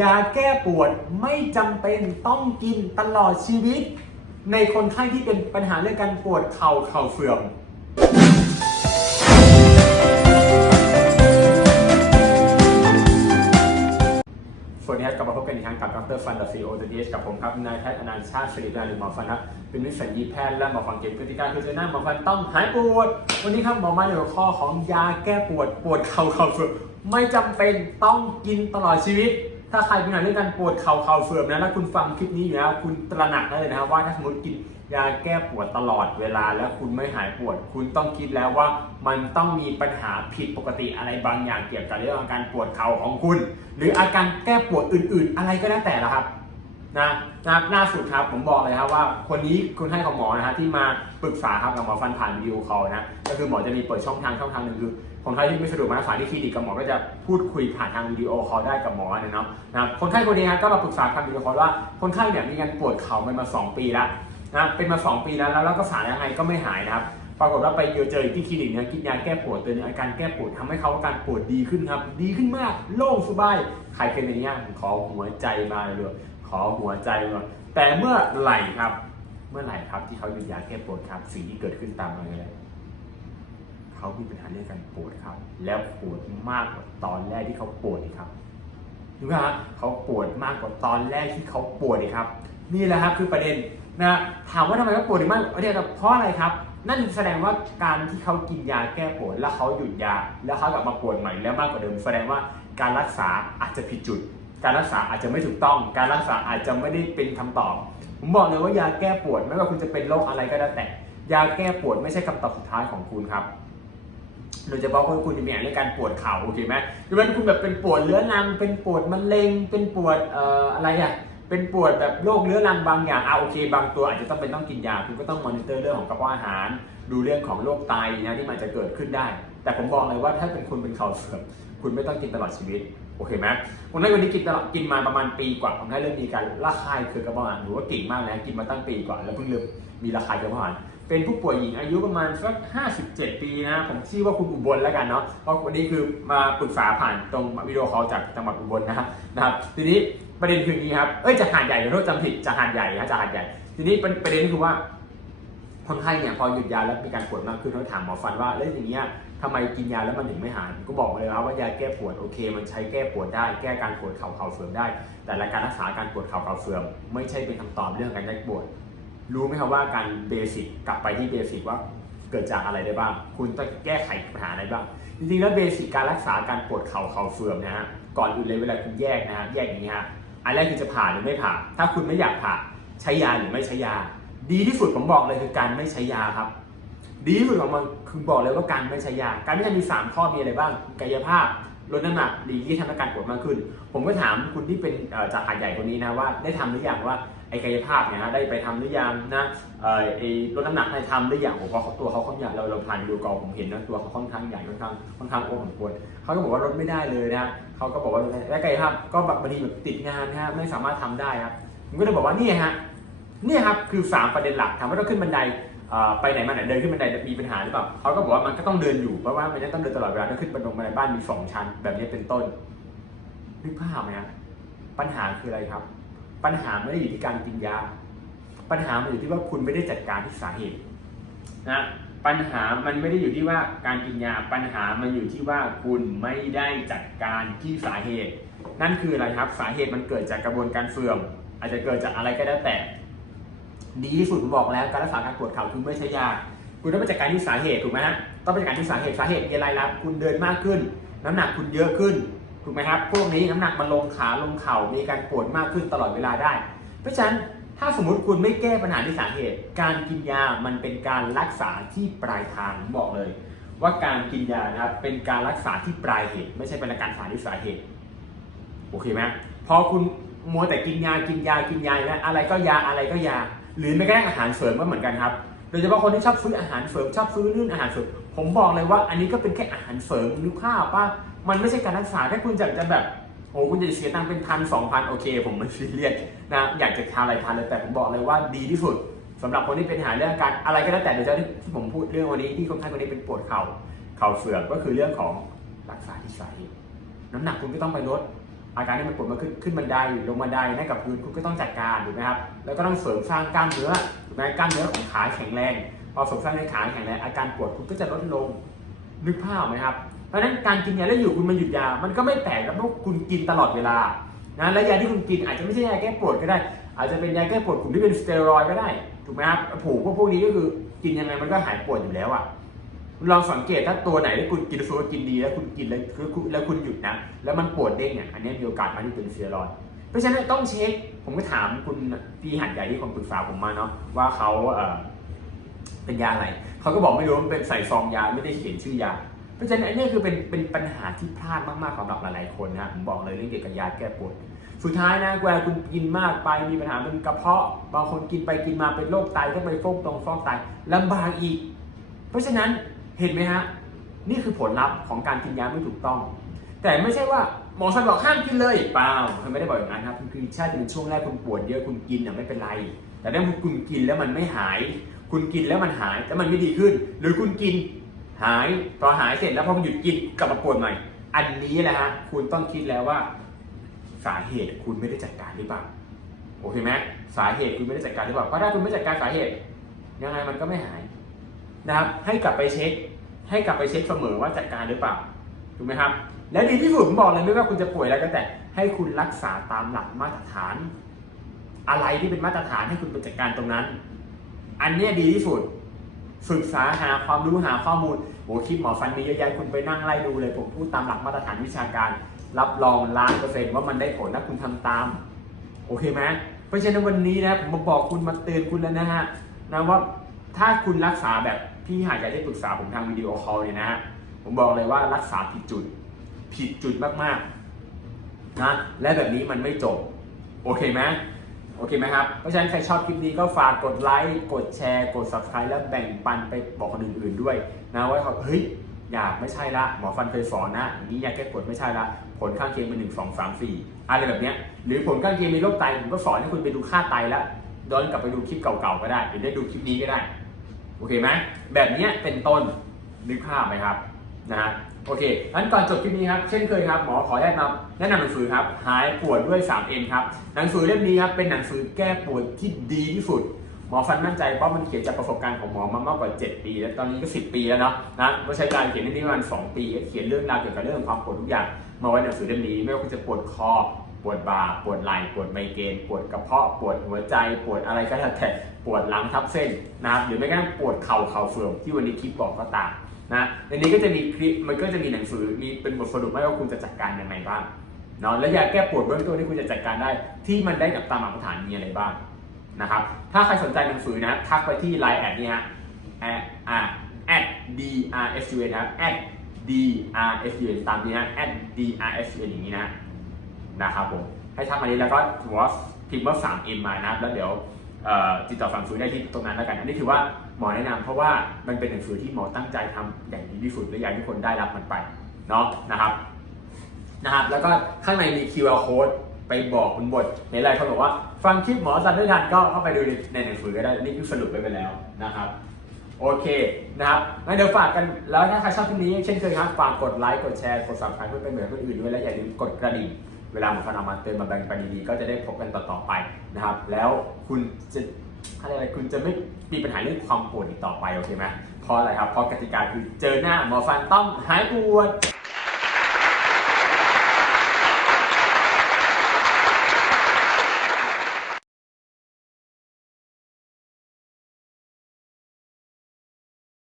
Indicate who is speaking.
Speaker 1: ยาแก้ปวดไม่จำเป็นต้องกินตลอดชีวิต ในคนไข้ที่เป็นปัญหาเรื่องการปวดเข่าเข่าเสื่อมสวัสดีครับกลับมาพบกันอีกครั้งกับดรฟันดซีโอเดกับผมครับนายแพทย์อนันต์ชาติสิรินาหรือหมอฟันครับเป็นวิสัญญีแพทย์และหมอฟันเก่งพฤติการคือจะหน้าหมอฟันต้องหายปวด วันนี้ครับหมอมาในหัวข้อของยาแก้ปวดปวดเข่าเข่าเสื่อมไม่จำเป็นต้องกินตลอดชีวิต ถ้าใครเป็นปัญหาเรื่องการปวดเข่าเข่าเสื่อมนะแล้วคุณฟังคลิปนี้อยู่แล้วคุณตระหนักได้เลยนะครับว่าถ้าสมมติกินยาแก้ปวดตลอดเวลาแล้วคุณไม่หายปวด คุณต้องคิดแล้วว่ามันต้องมีปัญหาผิดปกติอะไรบางอย่างเกี่ยวกับเรื่องอาการปวดเข่าของคุณ หรืออาการแก้ปวดอื่น ๆ อะไรก็แล้วแต่ละครับ นะนะล่าสุดครับผมบอกเลยครับว่าคนนี้คนให้ของหมอนะฮะที่มาปรึกษาครับกับหมอฟันผ่านวิดีโอคอลนะก็คือหมอจะมีเปิดช่องทางช่องทางหนึ่งคือคนไข้ที่ไม่สะดวกมารักษาที่คลินิกกับหมอก็จะพูดคุยผ่านทางวิดีโอคอลได้กับหมอเนี่ยเนาะนะครับคนไข้คนนี้ครับก็มาปรึกษาทางวิดีโอคอลว่าคนไข้เนี่ยมีการปวดเข่ามันมา 2 ปีแล้วนะเป็นมา 2 ปีแล้วแล้วรักษายังไงก็ไม่หายนะครับปรากฏว่าไปเจอที่คลินิกเนี่ยกินยาแก้ปวดตัวนี้อาการแก้ปวดทำให้เขาอาการปวดดีขึ้นครับ ดีขึ้นมากโล่งสบายใครเป็นอย่างนี้ยขอหัวใจมาเลย ขอหัวใจมาแต่เมื่อไหร่ครับ เมื่อไหร่ครับที่เขาหยุดยาแก้ปวดครับ สิ่งที่เกิดขึ้นตามมาเลยเขามีปัญหาเรื่องการปวดครับ แล้วปวดมากกว่าตอนแรกที่เขาปวดครับถูกไหมครับเขาปวดมากกว่าตอนแรกที่เขาปวดครับ นี่แหละครับคือประเด็นนะถามว่าทำไมเขาปวดถึงมากประเด็นเพราะอะไรครับ นั่นแสดงว่าการที่เขากินยาแก้ปวดแล้วเขาหยุดยา แล้วเขากลับมาปวดใหม่แล้วมากกว่าเดิม แสดงว่าการรักษาอาจจะผิดจุด การรักษาอาจจะไม่ถูกต้อง การรักษาอาจจะไม่ได้เป็นคำตอบ ผมบอกเลยว่ายาแก้ปวด ไม่ว่าคุณจะเป็นโรคอะไรก็แล้วแต่ ยาแก้ปวดไม่ใช่คำตอบสุดท้ายของคุณครับโดยเฉพาะคนคุณจะมีอาการปวดเข่าโอเคไหมหรือว่าคุณแบบเป็นปวดเรื้อรัง เป็นปวดมะเร็ง เป็นปวดเอ่ออะไรอะ เป็นปวดแบบโรคเรื้อรังบางอย่างเอะโอเค บางตัวอาจจะต้องเป็นต้องกินยา คุณก็ต้องมอนิเตอร์เรื่องของกระเพาะอาหาร ดูเรื่องของโรคไตนะที่มันจะเกิดขึ้นได้ แต่ผมบอกเลยว่าถ้าเป็นคุณเป็นเข่าเสื่อมคุณไม่ต้องกินตลอดชีวิต โอเคไหมคนให้วันนี้กินตลอดกินมาประมาณปีกว่าผมให้เริ่มมีการระคายเคืองกระเพาะอาหารถือว่าเก่งมากนะกินมาตั้งปีกว่า แล้วเพิ่งเริ่มมีระคายเคืองกระเพาะอาหารเป็นผู้ป่วยหญิงอายุประมาณสัก 57 ปีนะ ผมชื่อว่าคุณอุบลแล้วกันเนาะ เพราะวันนี้คือมาปรึกษาผ่านตรงวิดีโอคอลจากจังหวัดอุบลนะครับนะครับ ทีนี้ประเด็นคืออย่างนี้ครับ เอ้ยจากหาดใหญ่ขอโทษจำผิดจากหาดใหญ่นะจากหาดใหญ่ ทีนี้ประประเด็นคือว่าคนไข้เนี่ยพอหยุดยาแล้วมีการปวดมากขึ้นเขาถามหมอฟันว่าแล้วอย่างเงี้ย ทำไมกินยาแล้วมันถึงไม่หายก็บอกเลยครับว่ายาแก้ปวดโอเค มันใช้แก้ปวดได้ แก้การปวดเข่าเข่าเสื่อมได้ แต่ละการรักษาการปวดเข่าเข่าเสื่อมไม่ใช่เป็นคำตอบเรื่องการแก้ปวด รู้ไหมครับว่าการเบสิกกลับไปที่เบสิกว่าเกิดจากอะไรได้บ้าง คุณต้องแก้ไขปัญหาอะไรบ้าง จริงๆ แล้วเบสิกการรักษาการปวดเข่าเข่าเสื่อมนะฮะ ก่อนอื่นเลยเวลาคุณแยกนะฮะ แยกอย่างนี้ฮะ อันแรกคือจะผ่าหรือไม่ผ่า ถ้าคุณไม่อยากผ่าใช้ยาหรือไม่ใช้ยา ดีที่สุดผมบอกเลยคือการไม่ใช้ยาครับ ดีที่สุดของมันคือบอกเลยว่าการไม่ใช้ยา การไม่ใช้มี 3 ข้อมีอะไรบ้าง กายภาพลดน้ำหนักดีที่ทำให้การปวดมากขึ้น ผมก็ถามคุณที่เป็นเอ่อจากหาดใหญ่คนนี้นะว่าได้ทำหรือยังว่าไอ้กายภาพเนี่ยนะได้ไปทำหรือยังนะไอ้ลดน้ำหนักได้ทำหรือยังผมเพราะเขาตัวเขาค่อนข้างใหญ่เราเราผ่านดูกอผมเห็นนะตัวเขาค่อนข้างใหญ่ค่อนข้างค่อนข้างโอ้ผมควรเขาก็บอกว่าลดไม่ได้เลยนะเขาก็บอกว่าแล้กายภาพก็แบบบางทีแบบติดงานนะฮะไม่สามารถทำได้ครับผมก็เลยบอกว่านี่ฮะนี่ครับคือสามประเด็นหลักถามว่าต้องขึ้นบันได ไปไหนมาไหนเดินขึ้นบันไดมีปัญหาหรือเปล่าเขาก็บอกว่ามันก็ต้องเดินอยู่เพราะว่ามันจะต้องเดินตลอดเวลาถ้าขึ้นบันไดบันไดบ้านมีสองชั้น แบบนี้เป็นต้นนึกภาพไหมครับปัญหาคืออะไรครับ ปัญหาไม่ได้อยู่ที่การกินยา ปัญหามันอยู่ที่ว่าคุณไม่ได้จัดการที่สาเหตุนะปัญหามันไม่ได้อยู่ที่ว่าการกินยา ปัญหามันอยู่ที่ว่าคุณไม่ได้จัดการที่สาเหตุ นั่นคืออะไรครับสาเหตุมันเกิดจากกระบวนการเสื่อม อาจจะเกิดจากอะไรก็แล้แต่ ดีที่สุดผมบอกแล้วการรักษาการปวดเข่าคือไม่ใช่ยาคุณต้องไปจัดการที่สาเหตุถูกไหมฮะต้องไปจัดการที่สาเหตุสาเหตุมีอะไรล่ะคุณเดินมากขึ้น น้ำหนักคุณเยอะขึ้นถูกไหมครับพวกนี้น้ำหนักมันลงขาลงเข่ามีการปวดมากขึ้นตลอดเวลาได้ เพราะฉะนั้นถ้าสมมติคุณไม่แก้ปัญหาที่สาเหตุ การกินยามันเป็นการรักษาที่ปลายทางผมบอกเลย ว่าการกินยานะครับเป็นการรักษาที่ปลายเหตุ ไม่ใช่เป็นการรักษาที่สาเหตุโอเคไหมพอคุณมัวแต่กินยากินยากินยานะอะไรก็ยาอะไรก็ยา หรือแม้กระทั่งอาหารเสริมก็เหมือนกันครับ โดยเฉพาะคนที่ชอบซื้ออาหารเสริมชอบซื้อนู่นอาหารเสริม ผมบอกเลยว่าอันนี้ก็เป็นแค่อาหารเสริมนึกภาพป่ะมันไม่ใช่การรักษาถ้าคุณอยากจะแบบโอ้คุณจะเสียตังค์เป็นพันสองพันโอเค ผมไม่ซีเรียสนะอยากจะทานอะไรทานเลยแต่ผมบอกเลยว่าดีที่สุดสำหรับคนที่เป็นหาเรื่องการอะไรก็แล้วแต่โดยเฉพาะที่ผมพูดเรื่องวันนี้ที่คนไข้คนนี้เป็นปวดเข่าเข่าเสื่อมก็คือเรื่องของรักษาที่สาเหตุน้ำหนักคุณก็ต้องไปลดอาการที่มันปวดมันขึ้นขึ้นบันไดลงบันไดนั่งกับพื้นคุณก็ต้องจัดการถูกไหมครับ แล้วก็ต้องเสริมสร้างกล้ามเนื้อถูกไหมกล้ามเนื้อของขาแข็งแรงพอเสริมสร้างในขาแข็งแรงอาการปวดคุณก็จะลดลงนึกภาพไหมครับเพราะฉะนั้นการกินยาแล้วอยู่คุณมาหยุดยา มันก็ไม่แปลกแล้วเพราะคุณกินตลอดเวลานะและยาที่คุณกินอาจจะไม่ใช่ยาแก้ปวดก็ได้ อาจจะเป็นยาแก้ปวดกลุ่มที่เป็นสเตียรอยด์ก็ได้ถูกไหมครับผูกพวกพวกนี้ก็คือกินยังไงมันก็หายปวดอยู่แล้วอะคุณลองสังเกตถ้าตัวไหนที่คุณกินรู้สึกว่ากินดีแล้วคุณกินแล้วคือคุณแล้วคุณหยุดนะแล้วมันปวดเด้งเนี่ยอันนี้มีโอกาสมาที่เป็นสเซียรอย เพราะฉะนั้นต้องเช็ค ผมก็ถามคุณพี่หันใหญ่ที่คนปรึกษาผมมาเนาะว่าเขาเป็นยาอะไร เขาก็บอกไม่รู้มันเป็นใส่ซองยาไม่ได้เขียนชื่อยา เพราะฉะนั้นอันนี้คือเป็นเป็นปัญหาที่พลาดมากๆสำหรับหลายๆคนนะผมบอกเลยเรื่องเกี่ยวกับยาแก้ปวด สุดท้ายนะเวลาคุณกินมากไปมีปัญหาเป็นกระเพาะ บางคนกินไปกินมาเป็นโรคไตก็ไปฟอกตรงฟอกไตลำบากอีก เพราะฉะนั้นเห็นไหมฮะนี่คือผลลัพธ์ของการกินยาไม่ถูกต้อง แต่ไม่ใช่ว่า หมอสันบอกห้ามกินเลยเปล่าเขาไม่ได้บอกอย่างนั้นครับคือใช่เป็นช่วงแรกคุณปวดเยอะคุณกินเนี่ยไม่เป็นไร แต่ถ้าคุณกินแล้วมันไม่หาย คุณกินแล้วมันหายแต่มันไม่ดีขึ้น หรือคุณกินหายพอหายเสร็จแล้วพอคุณหยุดกินกลับมาปวดใหม่ อันนี้แหละฮะคุณต้องคิดแล้วว่า สาเหตุคุณไม่ได้จัดการหรือเปล่าโอเคไหมสาเหตุคุณไม่ได้จัดการหรือเปล่าเพราะถ้าคุณไม่จัดการสาเหตุ ยังไงมันก็ไม่หายนะครับให้กลับไปเช็คให้กลับไปเช็คเสมอว่าจัดการหรือเปล่าถูกไหมครับ และดีที่สุดผมบอกเลยไม่ว่าคุณจะป่วยอะไรก็แต่ ให้คุณรักษาตามหลักมาตรฐาน อะไรที่เป็นมาตรฐานให้คุณไปจัดการตรงนั้น อันนี้ดีที่สุดศึกษาหาความรู้หาข้อมูลโอ้คลิปหมอฟันมีเยอะแยะคุณไปนั่งไล่ดูเลย ผมพูดตามหลักมาตรฐานวิชาการ รับรองล้านเปอร์เซ็นต์ว่ามันได้ผลถ้าคุณทำตาม โอเคไหมเพราะฉะนั้นวันนี้นะผมมาบอกคุณมาเตือนคุณแล้วนะฮะนะว่าถ้าคุณรักษาแบบพี่หายใจได้ปรึกษาผมทางวิดีโอคอลเนี่ยนะฮะผมบอกเลยว่ารักษาผิดจุด ผิดจุดมากๆนะและแบบนี้มันไม่จบ โอเคไหมโอเคไหมครับ เพราะฉะนั้นใครชอบคลิปนี้ก็ฝากกดไลค์กดแชร์ กด subscribe แล้วแบ่งปันไปบอกคนอื่นๆด้วยนะว่าเฮ้ยอยากไม่ใช่ละ หมอฟันเคยสอนนะอย่างนี้ยาแก้ปวดไม่ใช่ละ ผลข้างเคียงเป็นหนึ่งสองสามสี่อะไรแบบเนี้ยหรือผลข้างเคียงมีโรคไตผมก็สอนให้คุณไปดูค่าไตแล้วย้อนกลับไปดูคลิปเก่าๆก็ได้หรือได้ดูคลิปนี้ก็ได้ โอเคไหมแบบเนี้ยเป็นต้นนึกภาพไหมครับนะฮะ โอเคงั้นก่อนจบคลิปนี้ครับ เช่นเคยครับ หมอขอแนะนำแนะนำหนังสือครับ หายปวดด้วย 3M ครับ หนังสือเล่มนี้ครับ เป็นหนังสือแก้ปวดที่ดีที่สุด หมอฟันมั่นใจเพราะมันเขียนจากประสบการณ์ของหมอมามากกว่า 7 ปี แล้วตอนนี้ก็ 10 ปีแล้วเนาะนะไม่ใช่การเขียนในที่ประมาณ2ปี เขียนเรื่องราวเกี่ยวกับเรื่องความปวดทุกอย่าง มาไว้ในหนังสือเล่มนี้ ไม่ว่าคุณจะปวดคอ ปวดบ่า ปวดไหล่ ปวดไมเกรน ปวดกระเพาะ ปวดหัวใจ ปวดอะไรก็แล้วแต่ ปวดหลังทับเส้นนะครับหรือแม้กระทั่งปวดเข่าเข่าเฟื่องที่วันนี้คลิปบอกก็ตาม นะในนี้ก็จะมีคลิปมันก็จะมีหนังสือมีเป็นบทสรุปให้ว่าคุณจะจัดการยังไงบ้างเนาะและยาแก้ปวดเบื้องต้นที่คุณจะจัดการได้ที่มันได้กับตามมาตรฐานมีอะไรบ้างนะครับถ้าใครสนใจหนังสือนะทักไปที่ Line แอดนี่ฮะ at at drsu นะครับ at drsu ตามนี้ฮะ at drsu อย่างนี้นะนะครับผมให้ทักมานี้แล้วก็ถือว่าพิมพ์ว่า 3M มานะครับแล้วเดี๋ยวติดต่อสั่งซื้อได้ที่ตรงนั้นแล้วกันอันนี้ถือว่า หมอแนะนำเพราะว่ามันเป็นหนังสือที่หมอตั้งใจทำอย่างดีที่สุดและอยากให้ทุกคนได้รับมันไปเนาะนะครับนะครับ แล้วก็ข้างในมี QR code ไปบอกคุณบทในไลน์เขาบอกว่า ฟังคลิปหมอสันได้ทันก็เข้าไปดูในในหนังสือก็ได้นี่คือสรุปไปไปแล้วนะครับโอเคนะครับงั้นเดี๋ยวฝากกันแล้วถ้าใครชอบคลิปนี้ เช่นเคยครับฝากกดไลค์กดแชร์กด subscribe เพื่อเป็นเหมือนคนอื่นด้วยและอย่าลืมกดกระดิ่งเวลาหมอฟันเอามาเตือนมาแบ่งปันดีๆก็จะได้พบกันต่อๆไปนะครับ แล้วคุณจะ อะไรคุณจะไม่มีปัญหาเรื่องความปวดอีกต่อไปโอเคไหมเพราะอะไรครับเพราะกติกาคือเจอหน้าหมอฟันต้องหายปวด